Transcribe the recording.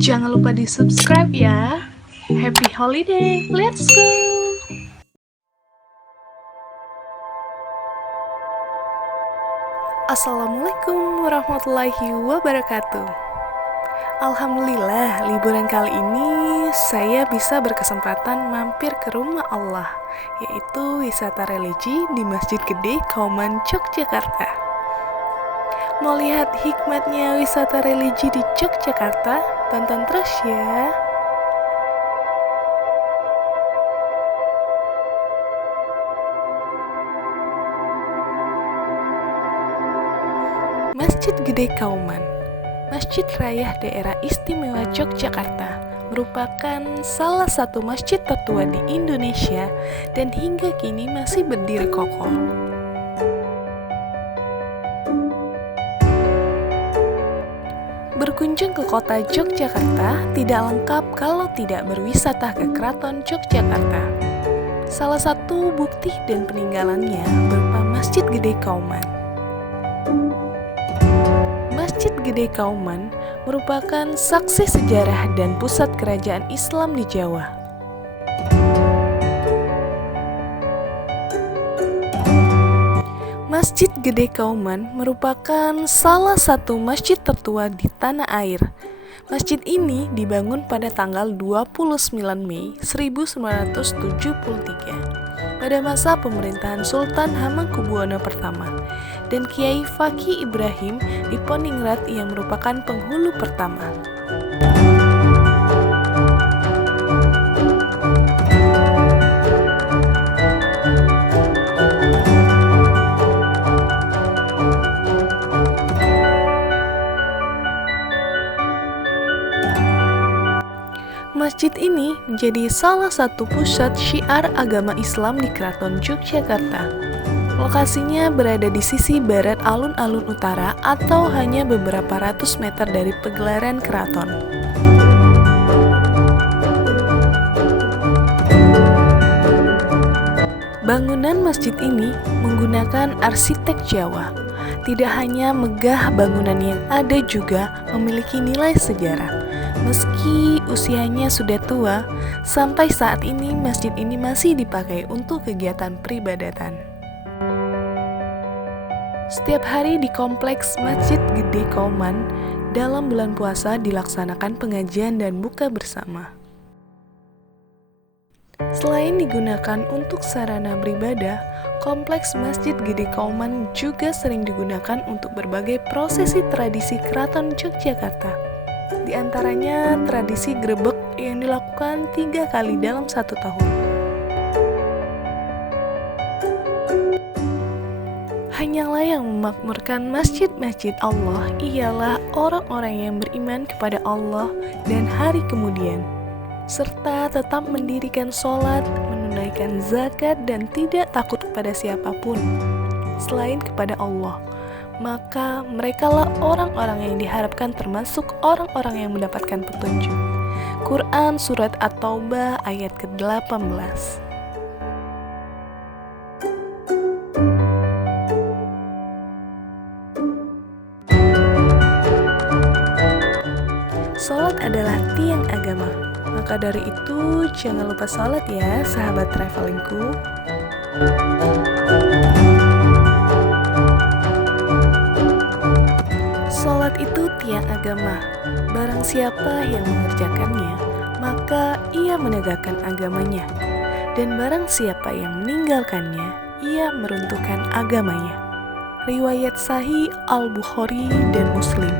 Jangan lupa di subscribe ya. Happy holiday, let's go! Assalamualaikum warahmatullahi wabarakatuh. Alhamdulillah, liburan kali ini saya bisa berkesempatan mampir ke rumah Allah, yaitu wisata religi di Masjid Gede Kauman, Yogyakarta. Mau lihat hikmatnya wisata religi di Yogyakarta? Tonton terus ya. Masjid Gede Kauman, Masjid Raya Daerah Istimewa Yogyakarta, merupakan salah satu masjid tertua di Indonesia dan hingga kini masih berdiri kokoh. Berkunjung ke kota Yogyakarta tidak lengkap kalau tidak berwisata ke Keraton Yogyakarta. Salah satu bukti dan peninggalannya berupa Masjid Gede Kauman. Masjid Gede Kauman merupakan saksi sejarah dan pusat kerajaan Islam di Jawa. Masjid Gede Kauman merupakan salah satu masjid tertua di tanah air. Masjid ini dibangun pada tanggal 29 Mei 1973 pada masa pemerintahan Sultan Hamengkubuwono I dan Kiai Fakih Ibrahim di Poningrat yang merupakan penghulu pertama. Masjid ini menjadi salah satu pusat syiar agama Islam di Keraton Yogyakarta. Lokasinya berada di sisi barat alun-alun utara atau hanya beberapa ratus meter dari pegelaran keraton. Bangunan masjid ini menggunakan arsitek Jawa. Tidak hanya megah, bangunan yang ada juga memiliki nilai sejarah. Meski usianya sudah tua, sampai saat ini masjid ini masih dipakai untuk kegiatan peribadatan. Setiap hari di kompleks Masjid Gede Kauman, dalam bulan puasa dilaksanakan pengajian dan buka bersama. Selain digunakan untuk sarana beribadah, kompleks Masjid Gede Kauman juga sering digunakan untuk berbagai prosesi tradisi Keraton Yogyakarta. Di antaranya tradisi grebek yang dilakukan 3 kali dalam 1 tahun. Hanyalah yang memakmurkan masjid-masjid Allah ialah orang-orang yang beriman kepada Allah dan hari kemudian, serta tetap mendirikan sholat, menunaikan zakat, dan tidak takut kepada siapapun selain kepada Allah. Maka merekalah orang-orang yang diharapkan termasuk orang-orang yang mendapatkan petunjuk. Quran Surat At-Taubah ayat ke-18. Salat adalah tiang agama. Maka dari itu jangan lupa salat ya sahabat travelingku. Salat itu tiang agama. Barang siapa yang mengerjakannya, maka ia menegakkan agamanya. Dan barang siapa yang meninggalkannya, ia meruntuhkan agamanya. Riwayat Sahih Al-Bukhari dan Muslim.